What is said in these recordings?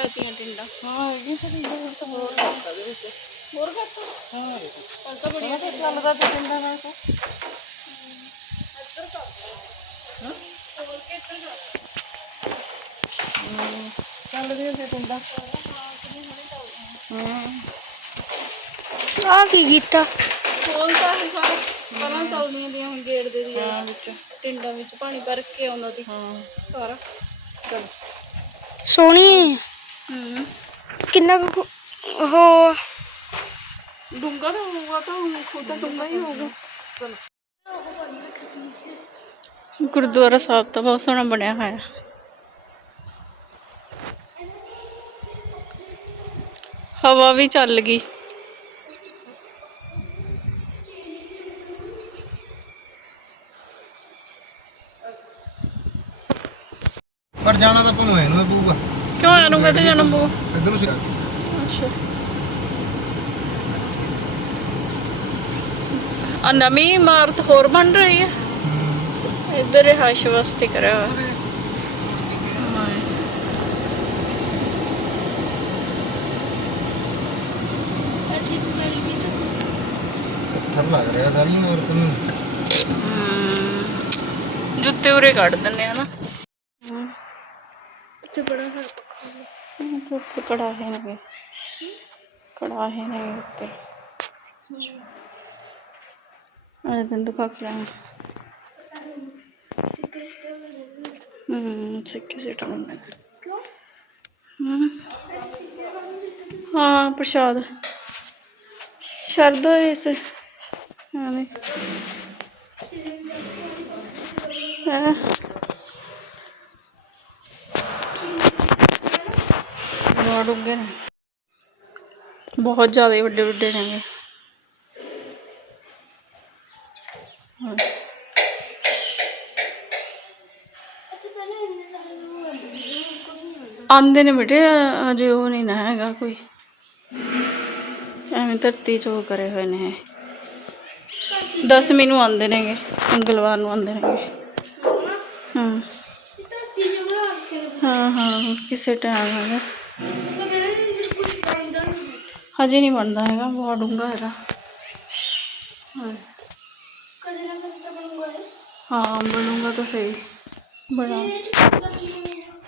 ਆਇਆ ਤੀਆਂ ਟਿੰਡਾ ਹਾਂ ਇਹ ਤਾਂ ਪਿੰਡਾਂ ਤਾਂ ਹੋਰ ਲੱਗਦਾ ਦੇ ਵਿੱਚ। ਹੋਰ ਘੱਟ ਹਾਂ। ਕੱਲ ਤਾਂ ਬੜੀਆਂ ਬੜਾ ਤਾਂ ਲੱਗਦਾ ਤੇ ਪਿੰਡਾਂ ਨਾਲ ਤਾਂ ਇੱਧਰ ਕਰ ਹਾਂ? ਹੋਰ ਕੇ ਇੱਧਰ ਕਰ ਹਮ, ਚੱਲਦੀਆਂ ਤੇ ਪਿੰਡਾਂ। ਹਾਂ। ਕਿੰਨੀ ਸੋਹਣੀ ਚੱਲਦੀ ਹੂੰ ਆ ਕੀ ਕੀਤਾ? ਖੋਲ ਤਾਂ ਸਾਰਾ ਪਹਿਲਾਂ ਚੱਲਦੀਆਂ ਦੀਆਂ ਹੁਣ ਗੇੜ ਦੇ ਦੀ ਹਾਂ ਵਿੱਚ। ਟਿੰਡਾਂ ਵਿੱਚ ਪਾਣੀ ਭਰ ਕੇ ਆਉਂਦਾ ਸੀ। ਹਾਂ। ਸਾਰਾ। ਚੱਲ। ਸੋਹਣੀ ਹੂੰ ਕਿੰਨਾ ਕੁ ਉਹ ਡੂੰਗਾ ਤਾਂ ਹੋਊਗਾ ਤਾਂ ਹੁਣ ਖੁਦ ਤਾਂ ਡੂੰਗਾ ਹੀ ਹੋਊਗਾ। ਚੱਲ ਗੁਰਦੁਆਰਾ ਸਾਹਿਬ ਤਾਂ ਬਹੁਤ ਸੋਹਣਾ ਬਣਿਆ ਹੋਇਆ। ਹਵਾ ਵੀ ਚੱਲ ਗਈ। ਪਰ ਜਾਣਾ ਤਾਂ ਤੁਹਾਨੂੰ ਇਹਨੂੰ ਪਊਗਾ। ਕਿਉਂ ਇਹਨੂੰ ਕਹਤੇ ਜਾਣਾ ਬੋ ਇਧਰ ਨੂੰ ਸੀ ਅੱਛਾ। ਆ ਨਵੀਂ ਇਮਾਰਤ ਹੋਰ ਬਣ ਰਹੀ ਹੈ। ਇੱਧਰ ਰਿਹਾਇਸ਼ ਵਾਸਤੇ ਕਰਿਆ ਹੋਇਆ। ਹਾਂ। ਪੱਥਰ ਲੱਗ ਰਿਹਾ ਸਾਰੀਆਂ ਔਰਤਾਂ ਨੂੰ ਜੁੱਤੇ ਉਰੇ ਕੱਢ ਦਿੰਦੇ ਆ ਨਾ। ਇੱਥੇ ਬੜਾ ਸਾਰਾ ਪੱਖਾ ਹੈ। ਕੜਾਹੇ ਨੇ ਕੜਾਹੇ ਨੇ ਉੱਪਰ। ਅਜੇ ਤੈਨੂੰ ਦਿਖਾ ਕੇ ਲਾਇਆ ਹਮ ਸਿੱਕੇ ਸਿੱਟ ਬੰਦੇ ਹਾਂ। ਪ੍ਰਸ਼ਾਦ। ਸ਼ਰਦਾ ਇਸ। ਐਵੇਂ ਹੈ? ਡੂੰਘੇ ਨੇ ਬਹੁਤ ਜ਼ਿਆਦਾ ਵੱਡੇ ਵੱਡੇ ਨੇ ਇਹ। ਹਾਂ। ਅੱਛਾ ਪਹਿਲਾਂ ਇੰਨੇ ਸਾਰੇ ਲੋਕ ਆਉਂਦੇ ਸੀ ਹੁਣ ਕੋਈ ਨਹੀਂ ਆਉਂਦਾ ਆਂਦੇ ਨੇ ਬੇਟੇ ਅਜੇ ਉਹ ਨਹੀਂ ਨਾ ਹੈਗਾ ਕੋਈ ਐਵੇਂ ਧਰਤੀ ਚ ਕਰੇ ਹੋਏ ਨੇ ਇਹ। ਦਸਵੀਂ ਨੂੰ ਆਉਂਦੇ ਨੇਗੇ ਮੰਗਲਵਾਰ ਨੂੰ ਆਉਂਦੇ ਨੇਗੇ ਹਾਂ ਹਾਂ ਹਾਂ ਕਿਸੇ ਟਾਈਮ ਹੈਗਾ ਹਜੇ ਨਹੀਂ ਬਣਦਾ ਹੈਗਾ ਬਹੁਤ ਡੂੰਘਾ ਹੈਗਾ। ਹਾਂ। ਕਦੇ ਨਾ ਕਦੇ ਤਾਂ ਬਣੂਗਾ ਹਾਂ ਬਣੂਗਾ ਤਾਂ ਸਹੀ। ਬਣਾ।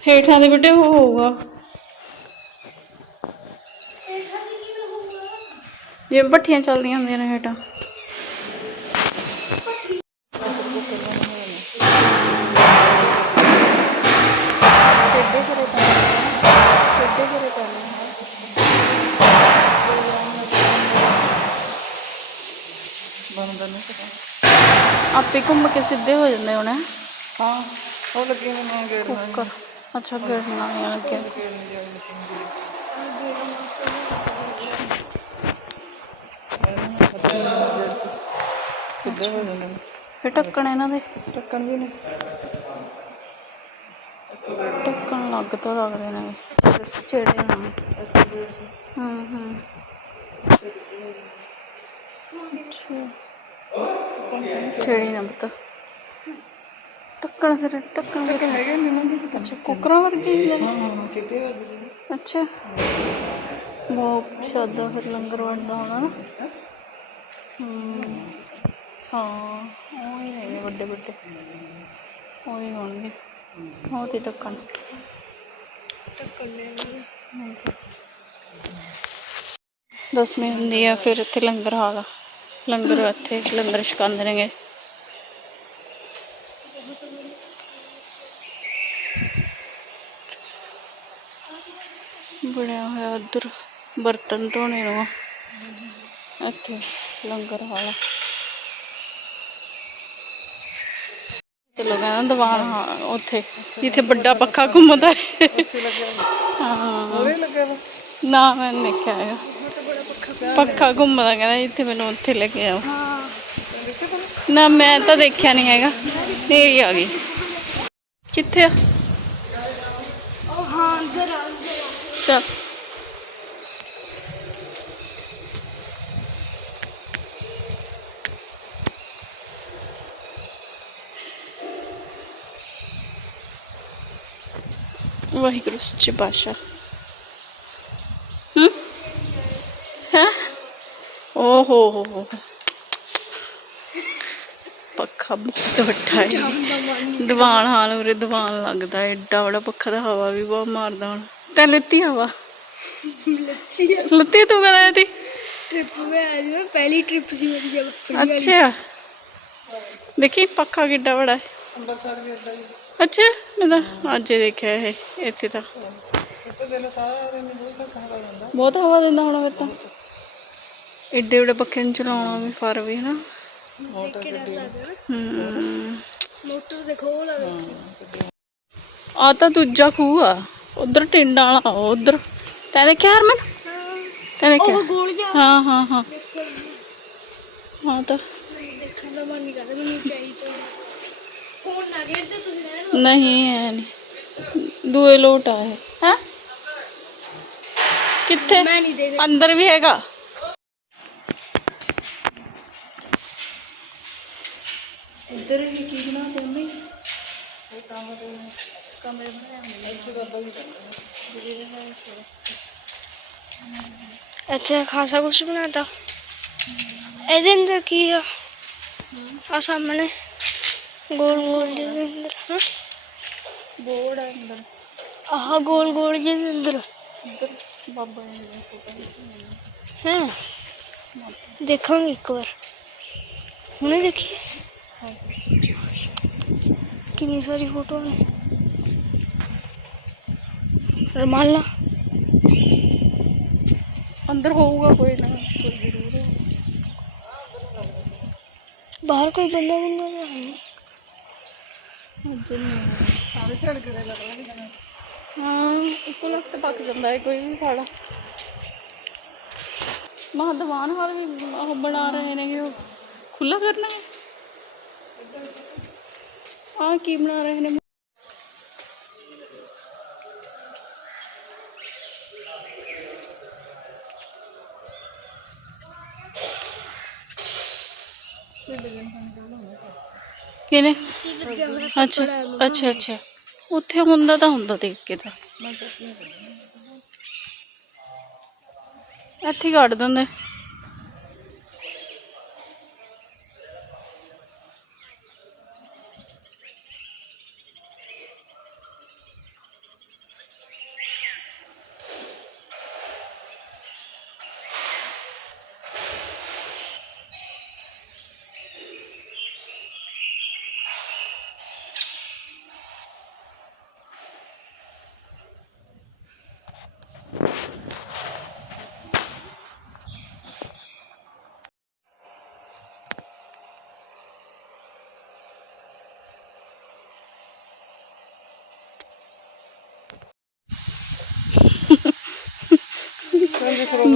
ਹੇਠਾਂ ਦੇ ਬੇਟੇ ਉਹ ਹੋਊਗਾ। ਜਿਵੇਂ ਭੱਠੀਆਂ ਚੱਲਦੀਆਂ ਹੁੰਦੀਆਂ ਨੇ ਹੇਠਾਂ ਟੇਡੇ ਕਰੇ ਤਾਂ ਟੇਡੇ ਕਰੇ ਤਾਂ ਬਣਦਾ ਨਹੀਂ ਪਤਾ ਆਪੇ ਘੁੰਮ ਕੇ ਸਿੱਧੇ ਹੋ ਜਾਂਦੇ ਹੋਣੇ। ਹਾਂ ਉਹ ਲੱਗੇ ਨੇ ਮੈਂ ਗੇੜ ਨਾਲ ਕੁੱਕਰ ਅੱਛਾ ਗਿਰਨਾ ਨਹੀਂ ਲੱਗਿਆ ਗੇੜ ਨਹੀਂ ਜਾਣੀ ਮਸ਼ੀਨ ਦੀ ਸਿੱਧੇ ਹੋ ਜਾਂਦੇ ਨੇ। ਫਿਰ ਢੱਕਣ ਇਹਨਾਂ ਦੇ। ਟੱਕਣ ਵੀ ਨਹੀਂ ਢੱਕਣ ਲੱਗ ਤਾਂ ਲੱਗਦੇ ਨੇ। ਛੇੜੇ ਨਾ। ਹੂੰ ਹੂੰ। ਅੱਛਾ। ਛੇੜੀ ਨਾ ਬਤਾ ਢੱਕਣ ਫਿਰ ਢੱਕਣ ਫਿਰ। ਹੈਗੇ ਨੇ ਦੀ ਅੱਛਾ, ਕੁੱਕਰਾਂ ਵਰਗੇ ਹੀ ਨੇ ਹਾਂ ਹਾਂ ਸਿੱਧੇ ਅੱਛਾ। ਬਹੁਤ ਸ਼ਾਦਾ ਫਿਰ ਲੰਗਰ ਬਣਦਾ ਹੋਣਾ ਨਾ। ਹਾਂ। ਉਹ ਹੀ ਨੇ ਵੱਡੇ ਵੱਡੇ। ਉਹ ਹੀ ਹੋਣਗੇ। ਉਹ ਤੇ ਢੱਕਣ ਦਸਵੀਂ ਹੁੰਦੀ ਆ ਫਿਰ ਇੱਥੇ ਲੰਗਰ ਹਾਲ ਲੰਗਰ ਇੱਥੇ ਲੰਗਰ ਛਕਾਉਂਦੇ ਨੇਗੇ। ਬਣਿਆ ਹੋਇਆ ਉੱਧਰ ਬਰਤਨ ਧੋਣੇ ਨੂੰ। ਇੱਥੇ ਲੰਗਰ ਹਾਲ ਚਲੋ ਕਹਿੰਦਾ ਦੀਵਾਨ ਹਾਂ ਉੱਥੇ ਜਿੱਥੇ ਵੱਡਾ ਪੱਖਾ ਘੁੰਮਦਾ। ਹੈ ਹਾਂ। ਉਹਦੇ ਲੱਗਿਆ ਨਾ ਮੈਂ ਦੇਖਿਆ ਹੈਗਾ। ਪੱਖਾ ਘੁੰਮਦਾ ਕਹਿੰਦਾ ਇੱਥੇ ਮੈਨੂੰ ਉੱਥੇ ਲੈ ਕੇ ਤਾਂ ਨਾ ਮੈਂ ਤਾਂ ਦੇਖਿਆ ਨਹੀਂ ਹੈਗਾ। ਨੇਰੀ ਆ ਗਈ। ਕਿੱਥੇ ਆ? ਉਹ ਹਾਂ ਅੰਦਰ ਆ। ਚੱਲ। ਵਾਹਿਗੁਰੂ ਸੱਚੇ ਪਾਤਸ਼ਾਹ ਹੈ ਓ ਹੋ ਹੋ ਹੋ ਪੱਖਾ ਬਹੁਤ ਵੱਡਾ ਹੈ ਦੀਵਾਨ ਹਾਲ ਉਰੇ ਦੀਵਾਨ ਲੱਗਦਾ ਹੈ, ਏਡਾ ਬੜਾ ਪੱਖਾ ਦਾ ਹਵਾ ਵੀ ਬਹੁਤ ਮਾਰਦਾ ਹੁਣ ਤੈਂ ਲਿੱਤੀ ਹਵਾ ਲੱਤੀ ਲੱਤੀ ਤੂੰ ਕਰਾਇਆ ਤੀ ट्रिप में आज मैं पहली ट्रिप सी मेरी जब फ्री वाली ਅੱਛਾ ਦੇਖੀ ਪੱਖਾ ਕਿੱਡਾ ਬੜਾ ਹੈ ਅੰਬਰਸਰ ਵੀ ਅੱਡਾ ਜੀ ਅੱਛਾ ਮੈਂ ਤਾਂ ਅੱਜ ਹੀ ਦੇਖਿਆ ਇਹ ਇੱਥੇ ਤਾਂ ਇੱਥੇ ਦੇ ਸਾਰੇ ਨੇ ਦੂਰ ਤੱਕ ਹਵਾ ਜਾਂਦਾ ਬਹੁਤ ਹਵਾ ਦਿੰਦਾ ਹੋਣਾ ਫਿਰ ਤਾਂ ਏਡੇ ਏਡੇ ਪੱਖੇ ਨੂੰ ਚਲਾਉਣਾ ਵੀ ਫਰ ਵੀ ਹਨਾ ਦੇਖ ਕੇ ਡਰ ਲੱਗਦਾ ਨਾ। ਹੂੰ। ਮੋਟਰ ਦੇਖੋ ਉਹ ਲੱਗ ਰਹੀ ਆ ਤਾਂ ਦੂਜਾ ਖੂਹ ਆ। ਉਧਰ ਟਿੰਡਾਂ ਵਾਲਾ ਉਧਰ। ਤੈਂ ਦੇਖਿਆ ਹਰਮਨ? ਤੈਂ ਦੇਖਿਆ? ਉਹ ਗੋਲੀਆਂ। ਹਾਂ ਹਾਂ ਹਾਂ। ਹਾਂ ਤਾਂ। ਦੇਖਣ ਦਾ ਮਨ ਨਹੀਂ ਕਰਦਾ ਮੈਨੂੰ ਚਾਹੀ ਤੋਂ ਫੋਨ ਨਾ ਗੇਰਦੇ ਤੁਸੀਂ ਰਹਿਣ ਨਹੀਂ ਐ ਨਹੀਂ। ਦੂਏ ਲੋਟ ਆ ਹੈ ਹੈ? ਕਿੱਥੇ? ਮੈਂ ਨਹੀਂ ਦੇਖਦਾ। ਅੰਦਰ ਵੀ ਹੈਗਾ। ਕਮਰੇ ਬਣਾਏ ਅੱਛਾ ਖਾਸਾ ਕੁਝ ਬਣਾਤਾ। ਇਹਦੇ ਅੰਦਰ ਕੀ ਆ? ਆ ਸਾਹਮਣੇ। ਗੋਲ ਗੋਲ ਜਿਹੇ ਅੰਦਰ ਹਾਂ। ਬੋਰਡ ਹੈ ਅੰਦਰ। ਆਹ ਗੋਲ ਗੋਲ ਜਿਹੇ ਅੰਦਰ। ਬਾਬਾ ਜੀ ਦਾ ਫੋਟੋ ਹਾਂ। ਦੇਖਾਂਗੇ ਇੱਕ ਵਾਰ। ਹੁਣੇ ਦੇਖੀ ਕਿੰਨੀ ਸਾਰੀ ਫੋਟੋ ਨੇ ਰਮਾਲਾ ਅੰਦਰ ਹੋਊਗਾ ਕੋਈ ਨਾ ਕੋਈ ਜ਼ਰੂਰ ਹੈ। ਬਾਹਰ ਕੋਈ ਬੰਦਾ ਬੰਦਾ ਤਾਂ ਹੈ ਨਹੀਂ ਅੱਜ ਨਹੀਂ ਆਉਣਾ। ਸਾਰੇ ਝੜ ਗੜੇ ਲੱਗ ਰਹੇ ਹਾਂ ਇੱਕੋ ਲਖਤ ਪੱਕ ਜਾਂਦਾ ਹੈ ਕੋਈ ਵੀ ਫਾੜਾ ਮਹਾਂ ਦੀਵਾਨ ਹਾਲ ਵੀ ਉਹ ਬਣਾ ਰਹੇ ਨੇਗੇ ਉਹ ਖੁੱਲਾ ਕਰਨਾ ਹੈ ਆ ਕੀ ਬਣਾ ਰਹੇ ਨੇ? ਕਿਨੇ ਅੱਛਾ ਅੱਛਾ ਅੱਛਾ। ਉੱਥੇ ਹੁੰਦਾ ਤਾਂ ਹੁੰਦਾ ਦੇਖ ਕੇ ਤਾਂ। ਇੱਥੇ ਕੱਢ ਦਿੰਦੇ।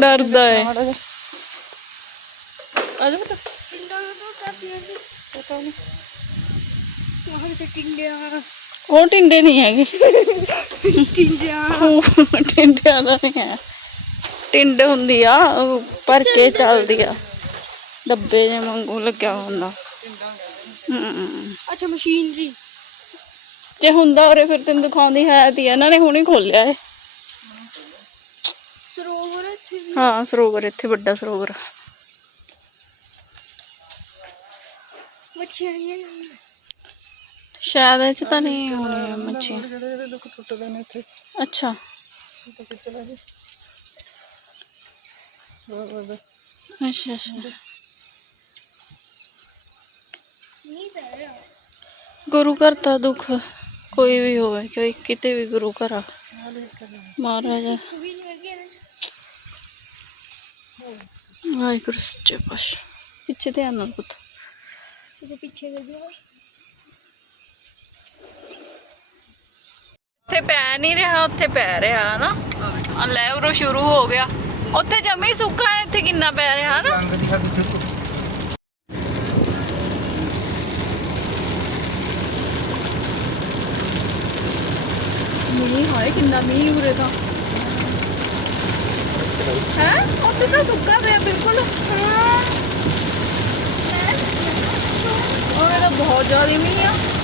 ਡਰਦਾ ਹੈ ਆ ਜਾ ਬਤਾ ਉਹ ਟਿੰਡੇ ਨਹੀਂ ਹੈਗੇ। ਟਿੰਡਿਆ ਉਹ ਟਿੰਡਿਆਂ ਦਾ ਨਹੀਂ ਹੈ। ਟਿੰਡ ਹੁੰਦੀ ਆ ਉਹ ਭਰ ਕੇ ਚੱਲਦੀ ਆ। ਡੱਬੇ ਜੇ ਵਾਂਗੂ ਲੱਗਿਆ ਹੁੰਦਾ। ਅੱਛਾ ਮਸ਼ੀਨਰੀ। ਜੇ ਹੁੰਦਾ ਉਰੇ ਫਿਰ ਤੈਨੂੰ ਦਿਖਾਉਂਦੀ ਹੈ ਤੀ ਇਹਨਾਂ ਨੇ ਹੁਣੇ ਖੋਲਿਆ ਏ। ਸਰੋਵਰ ਹੈ ਇੱਥੇ ਵੀ ਹਾਂ ਸਰੋਵਰ ਇੱਥੇ ਵੱਡਾ ਸਰੋਵਰ ਮੱਛੀਆਂ ਨਹੀਂ ਸ਼ਾਇਦ ਇਹ ਚ ਤਾਂ ਨਹੀਂ ਹੋਣੀ ਮੱਛੀ ਜਿਹੜੇ ਜਿਹੜੇ ਲੋਕ ਟੁੱਟਦੇ ਨੇ ਇੱਥੇ ਅੱਛਾ ਇਹ ਤਾਂ ਕਿੱਥੇ ਲੈ ਗਏ ਸਰੋਵਰ ਦਾ ਅੱਛਾ ਅੱਛਾ ਨਹੀਂ ਪੈ ਰਿਹਾ ਗੁਰੂ ਘਰ ਦਾ ਦੁੱਖ ਕੋਈ ਵੀ ਹੋਵੇ ਕੋਈ ਕਿਤੇ ਵੀ ਗੁਰੂ ਘਰ ਆ ਹਾਲੇ ਕਰਨਾ ਮਹਾਰਾਜ ਉਹ ਵੀ ਨਹੀਂ ਹੈਗੀ ਇਹਦੇ ਚ ਵਾਹਿਗੁਰੂ ਸੱਚੇ ਪਾਤਸ਼ਾਹ ਪਿੱਛੇ ਧਿਆਨ ਨਾਲ ਪੁੱਤ ਇਹਦੇ ਪਿੱਛੇ ਦੇ ਦਿਓ ਇੱਥੇ ਪੈ ਨਹੀਂ ਰਿਹਾ ਉੱਥੇ ਪੈ ਰਿਹਾ ਹਨਾ ਆ ਲੈ ਉਰੋ ਸ਼ੁਰੂ ਹੋ ਗਿਆ। ਉੱਥੇ ਜਮੀ ਸੁੱਕਾ ਹੈ ਇੱਥੇ ਕਿੰਨਾ ਪੈ ਰਿਹਾ ਹਨਾ ਮੀਂਹ ਹਾਏ ਕਿੰਨਾ ਮੀਂਹ ਉਰੇ ਤਾਂ। ਹੈ? ਉੱਥੇ ਤਾਂ ਸੁੱਕਾ ਪਿਆ ਬਿਲਕੁਲ। ਉਹ ਤਾਂ ਬਹੁਤ ਜ਼ਿਆਦਾ ਮੀਂਹ ਆ।